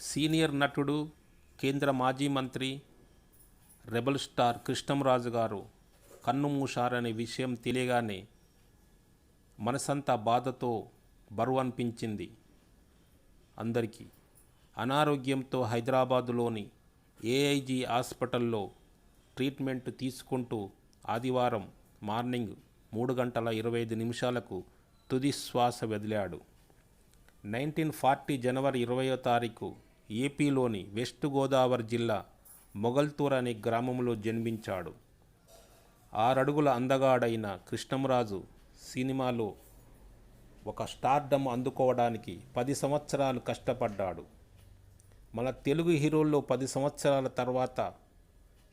Senior నటుడు, కేంద్ర మాజీ మంత్రి, రెబల్ స్టార్ కృష్ణంరాజు గారు కన్నుమూశారనే విషయం తెలియగానే మనసంతా బాధతో బరువనిపించింది అందరికీ. అనారోగ్యంతో హైదరాబాదులోని ఏఐజీ హాస్పిటల్లో ట్రీట్మెంట్ తీసుకుంటూ ఆదివారం మార్నింగ్ 3:25 తుది శ్వాస వదిలాడు. 1940 జనవరి 20వ తారీఖు ఏపీలోని వెస్ట్ గోదావరి జిల్లా మొగల్తూర్ అనే గ్రామంలో జన్మించాడు. 6 అడుగుల అందగాడైన కృష్ణంరాజు సినిమాలో ఒక స్టార్డమ్ అందుకోవడానికి 10 సంవత్సరాలు కష్టపడ్డాడు. మన తెలుగు హీరోల్లో 10 సంవత్సరాల తర్వాత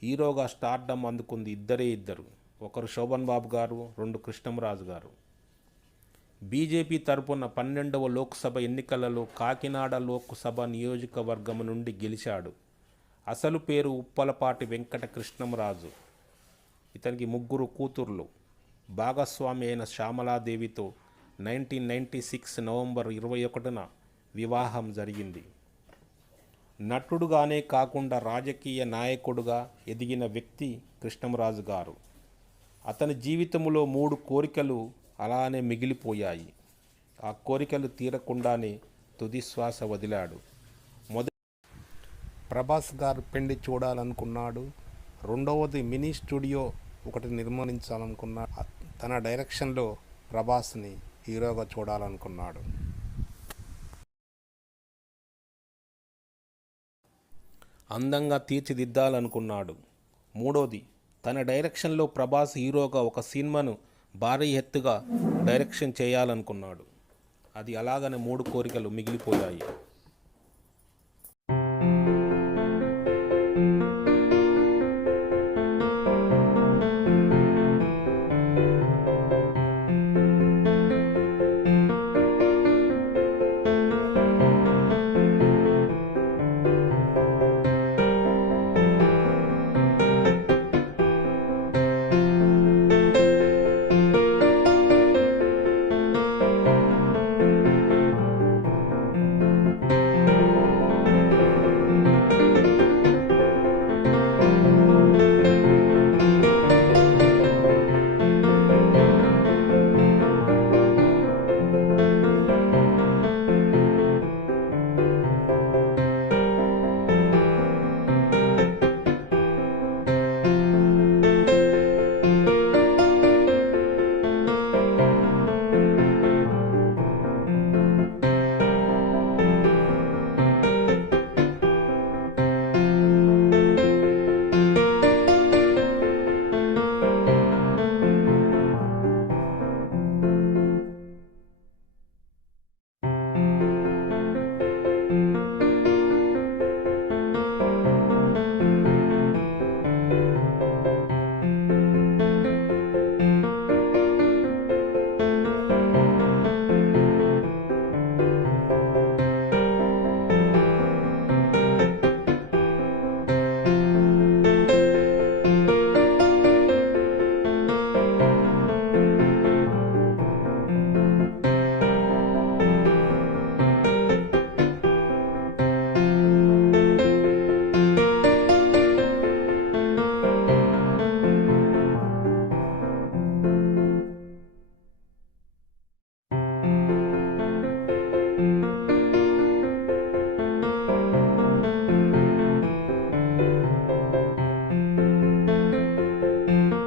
హీరోగా స్టార్డమ్ అందుకుంది ఇద్దరు. ఒకరు శోభన్ బాబు గారు, 2 కృష్ణంరాజు గారు. బీజేపీ తరపున 12వ లోక్సభ ఎన్నికలలో కాకినాడ లోక్సభ నియోజకవర్గం నుండి గెలిచాడు. అసలు పేరు ఉప్పలపాటి వెంకట కృష్ణంరాజు. ఇతనికి 3 కూతుర్లు. భాగస్వామి అయిన శ్యామలాదేవితో 1996 నవంబర్ 21న వివాహం జరిగింది. నటుడుగానే కాకుండా రాజకీయ నాయకుడుగా ఎదిగిన వ్యక్తి కృష్ణంరాజు గారు. అతని జీవితంలో 3 కోరికలు అలానే మిగిలిపోయాయి. ఆ కోరికలు తీరకుండానే తుది శ్వాస వదిలాడు. ప్రభాస్ గారు పెళ్లి చూడాలనుకున్నాడు. రెండవది మినీ స్టూడియో ఒకటి నిర్మించాలనుకున్నాడు. తన డైరెక్షన్లో ప్రభాస్ని హీరోగా చూడాలనుకున్నాడు. అందంగా తీర్చిదిద్దాలనుకున్నాడు. మూడోది, తన డైరెక్షన్లో ప్రభాస్ హీరోగా ఒక సినిమాను భారీ ఎత్తుగా డైరెక్షన్ చేయాలనుకున్నాడు. అది అలాగనే 3 కోరికలు మిగిలిపోయాయి.